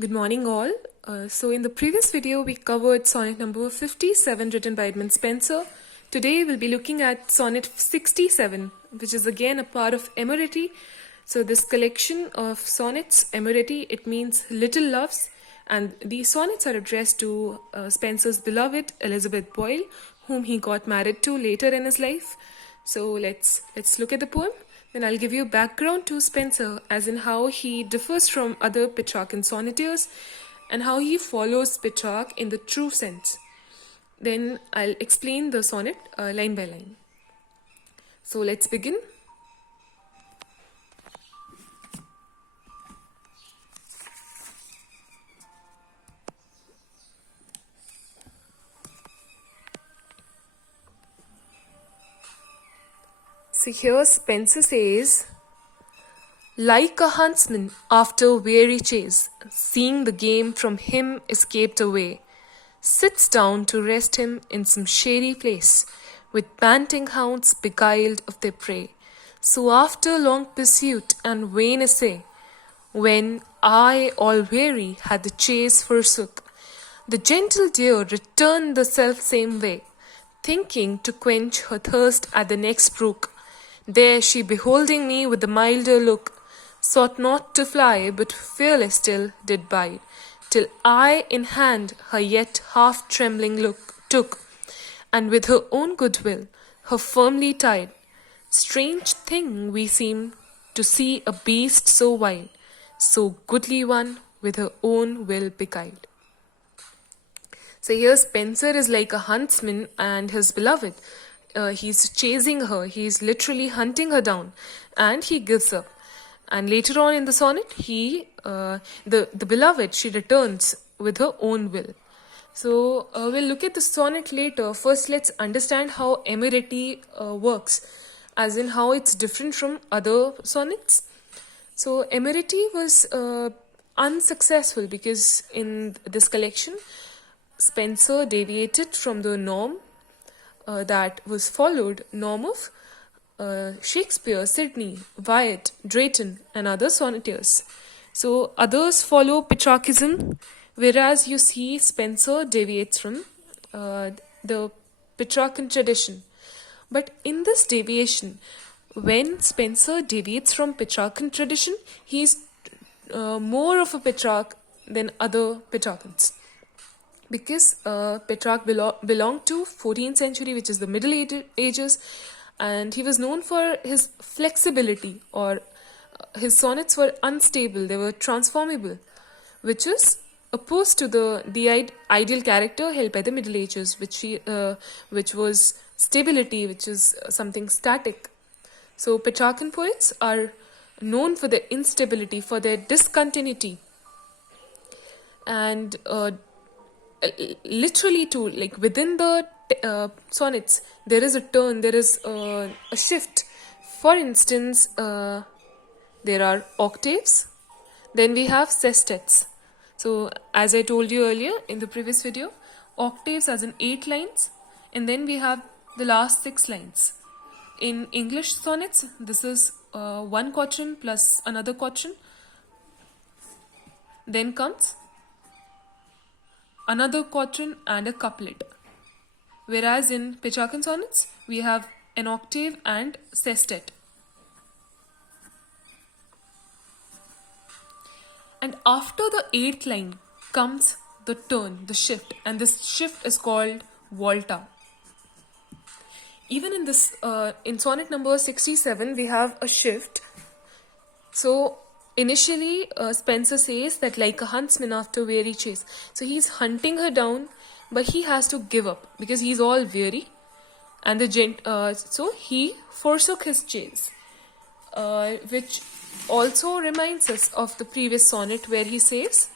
Good morning, all. So, in the previous video, we covered sonnet number 57 written by Edmund Spenser. Today, we'll be looking at sonnet 67, which is again a part of Emeriti. So, this collection of sonnets, Emeriti, it means little loves, and these sonnets are addressed to Spenser's beloved Elizabeth Boyle, whom he got married to later in his life. So, let's look at the poem. Then I'll give you background to Spenser, as in how he differs from other Petrarchan sonneteers and how he follows Petrarch in the true sense. Then I'll explain the sonnet line by line. So let's begin. So here Spenser says, like a huntsman after weary chase, seeing the game from him escaped away, sits down to rest him in some shady place, with panting hounds beguiled of their prey. So after long pursuit and vain essay, when I all weary had the chase forsook, the gentle deer returned the self-same way, thinking to quench her thirst at the next brook. There she, beholding me with a milder look, sought not to fly, but fearless still did bide, till I in hand her yet half trembling look took, and with her own goodwill her firmly tied. Strange thing we seem to see a beast so wild, so goodly one with her own will beguiled. So here Spenser is like a huntsman and his beloved. He's chasing her, he's literally hunting her down, and he gives up. And later on in the sonnet, the beloved, she returns with her own will. So we'll look at the sonnet later. First, let's understand how Emeriti works, as in how it's different from other sonnets. So Emeriti was unsuccessful because in this collection, Spenser deviated from the norm that was followed, norm of Shakespeare, Sidney, Wyatt, Drayton, and other sonneters. So others follow Petrarchism, whereas you see Spenser deviates from the Petrarchan tradition. But in this deviation, when Spenser deviates from Petrarchan tradition, he is more of a Petrarch than other Petrarchans. Because Petrarch belonged to 14th century, which is the Middle Ages, and he was known for his flexibility, or his sonnets were unstable, they were transformable, which is opposed to the ideal character held by the Middle Ages, which was stability, which is something static. So Petrarchan poets are known for their instability, for their discontinuity, and literally too, like within the sonnets, there is a turn, there is a shift. For instance, there are octaves, then we have sestets. So as I told you earlier in the previous video, octaves as in 8 lines, and then we have the last 6 lines. In English sonnets, this is one quatrain plus another quatrain. Then comes another quatrain and a couplet. Whereas in Petrarchan sonnets, we have an octave and sestet. And after the 8th line comes the turn, the shift, and this shift is called volta. Even in this, in sonnet number 67, we have a shift. So initially, Spenser says that like a huntsman after weary chase. So he's hunting her down, but he has to give up because he's all weary, and so he forsook his chase, which also reminds us of the previous sonnet where he says,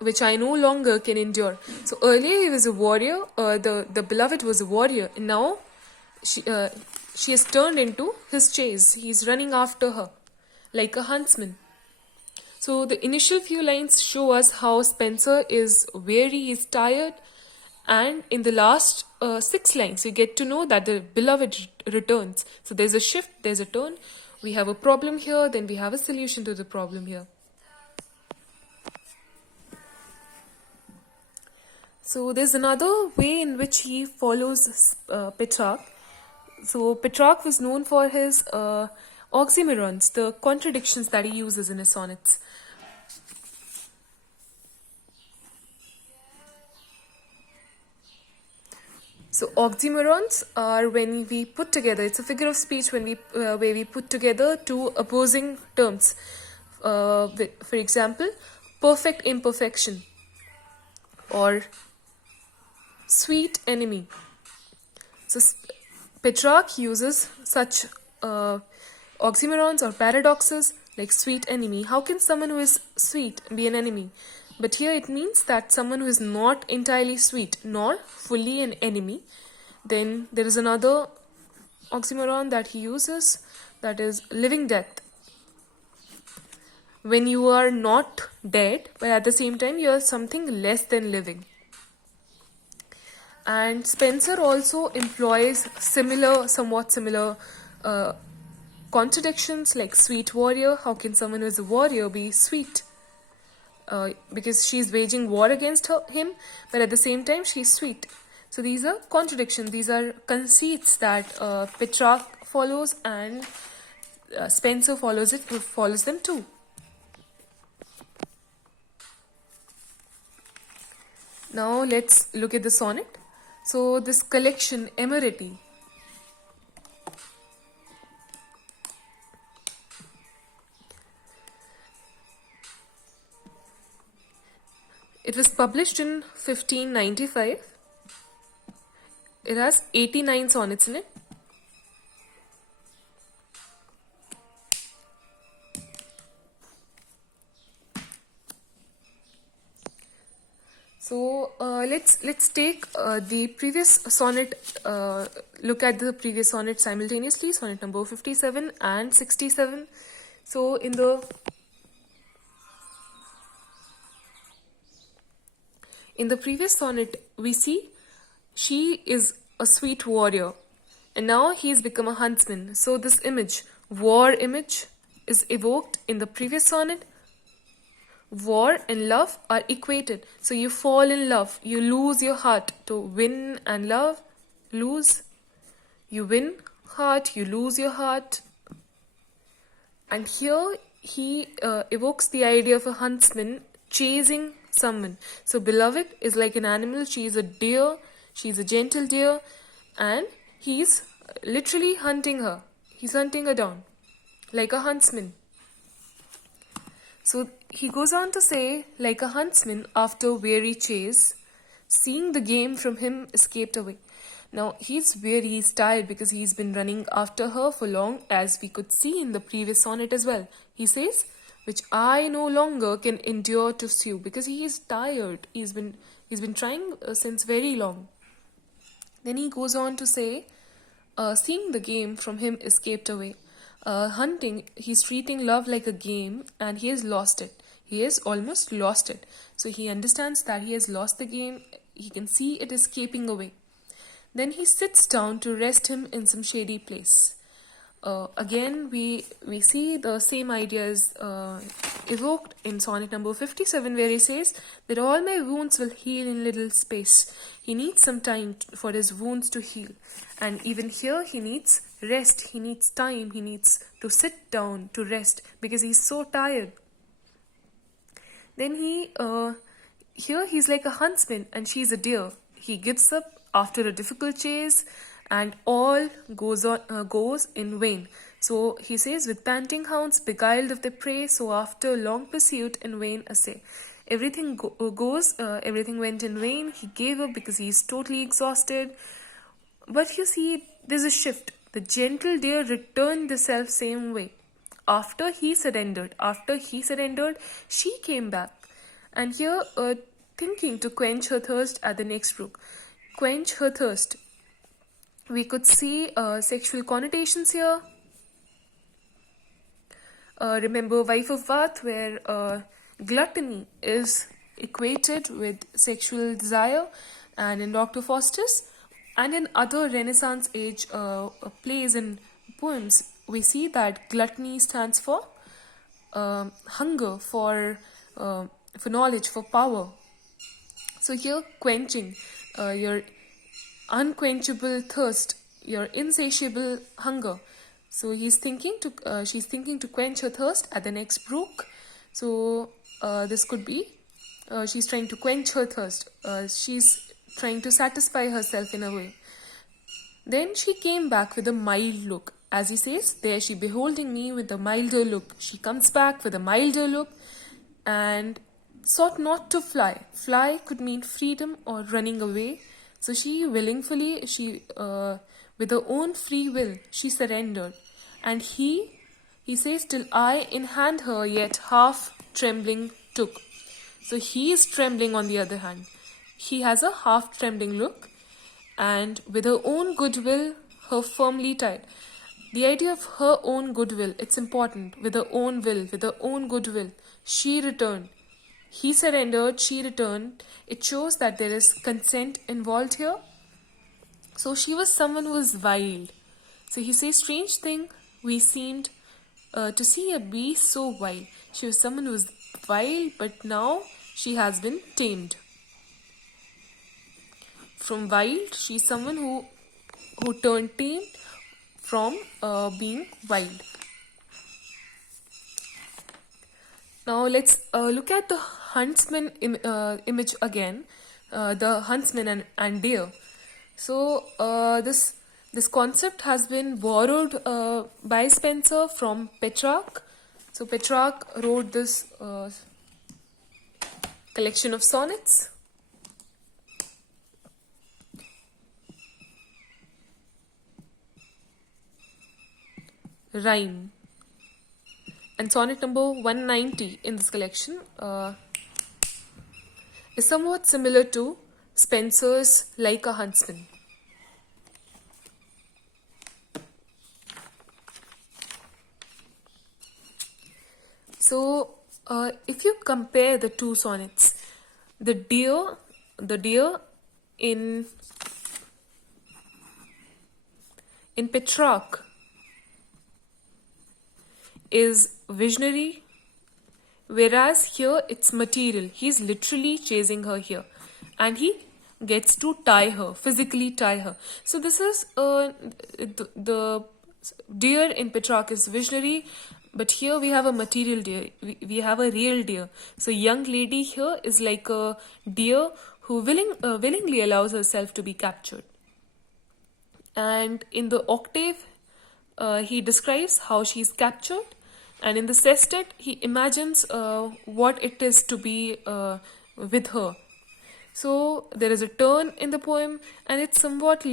which I no longer can endure. So earlier he was a warrior, the beloved was a warrior, and now she has turned into his chase. He's running after her like a huntsman. So the initial few lines show us how Spenser is weary, he's tired, and in the last 6 lines you get to know that the beloved returns. So there's a shift, there's a turn. We have a problem here, then we have a solution to the problem here. So there's another way in which he follows Petrarch. So Petrarch was known for his oxymorons, the contradictions that he uses in his sonnets. So oxymorons are when we put together. It's a figure of speech when we where we put together two opposing terms. For example, perfect imperfection or sweet enemy. So Petrarch uses such oxymorons or paradoxes like sweet enemy. How can someone who is sweet be an enemy? But here it means that someone who is not entirely sweet nor fully an enemy. Then there is another oxymoron that he uses, that is living death. When you are not dead, but at the same time you are something less than living. And Spenser also employs somewhat similar contradictions like sweet warrior. How can someone who is a warrior be sweet? Because she's waging war against him, but at the same time she's sweet. So these are contradictions, these are conceits that Petrarch follows, and Spenser follows them too. Now let's look at the sonnet. So this collection, Emeriti, it was published in 1595. It has 89 sonnets in it. So let's take the previous sonnet. Look at the previous sonnet simultaneously. Sonnet number 57 and 67. So in the previous sonnet, we see she is a sweet warrior, and now he's become a huntsman. So this image, war image, is evoked in the previous sonnet. War and love are equated. So you fall in love, you lose your heart. To win and love, lose. You win heart, you lose your heart. And here he evokes the idea of a huntsman chasing someone. So beloved is like an animal. She is a deer, she is a gentle deer, and he's literally hunting her. He's hunting her down like a huntsman. So he goes on to say, like a huntsman after weary chase, seeing the game from him escaped away. Now he's weary, he's tired because he's been running after her for long, as we could see in the previous sonnet as well. He says, which I no longer can endure to sue, because he is tired. He's been trying since very long. Then he goes on to say, seeing the game from him escaped away. Hunting, he's treating love like a game, and he has lost it. He has almost lost it. So he understands that he has lost the game. He can see it escaping away. Then he sits down to rest him in some shady place. Again, we see the same ideas evoked in sonnet number 57, where he says that all my wounds will heal in little space. He needs some time for his wounds to heal. And even here, he needs rest, he needs time, he needs to sit down to rest because he's so tired. Then here he's like a huntsman and she's a deer. He gives up after a difficult chase, and all goes in vain. So he says, with panting hounds beguiled of their prey, so after long pursuit in vain essay. Everything went in vain. He gave up because he's totally exhausted. But you see, there's a shift. The gentle deer returned the self same way. After he surrendered, she came back. And here, thinking to quench her thirst at the next brook. Quench her thirst. We could see sexual connotations here. Remember Wife of Bath, where gluttony is equated with sexual desire, and in Dr. Faustus, and in other Renaissance age plays and poems, we see that gluttony stands for hunger, for knowledge, for power. So here, quenching your unquenchable thirst, your insatiable hunger. So she's thinking to quench her thirst at the next brook. So this could be, she's trying to quench her thirst. She's trying to satisfy herself in a way. Then she came back with a mild look. As he says, there she beholding me with a milder look. She comes back with a milder look and sought not to fly. Fly could mean freedom or running away. So she willingly, with her own free will, she surrendered. And he says, till I in hand her yet half trembling took. So he is trembling on the other hand. He has a half trembling look, and with her own goodwill, her firmly tied. The idea of her own goodwill, it's important. With her own will, with her own goodwill, she returned. He surrendered, she returned. It shows that there is consent involved here. So she was someone who was wild. So he says, strange thing, we seemed to see a beast so wild. She was someone who was wild, but now she has been tamed. From wild, she's someone who turned tame from being wild. Now let's look at the huntsman image again, the huntsman and deer. So this concept has been borrowed by Spenser from Petrarch. So Petrarch wrote this collection of sonnets. Rhyme. And sonnet number 190 in this collection is somewhat similar to Spenser's Like a Huntsman. So if you compare the two sonnets, the deer in Petrarch is visionary, whereas here it's material. He's literally chasing her here, and he gets to physically tie her. So this is the deer in Petrarch is visionary, but here we have a material deer. We have a real deer. So young lady here is like a deer who willingly allows herself to be captured. And in the octave, he describes how she's captured. And in the sestet, he imagines what it is to be with her. So there is a turn in the poem, and it's somewhat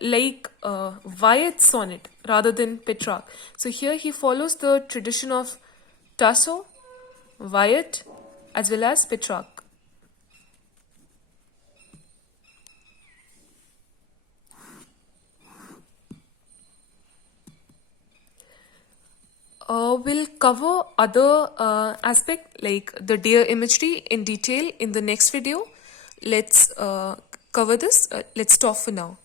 like Wyatt's sonnet rather than Petrarch. So here he follows the tradition of Tasso, Wyatt, as well as Petrarch. We'll cover other aspect like the deer imagery in detail in the next video. Let's cover this. Let's stop for now.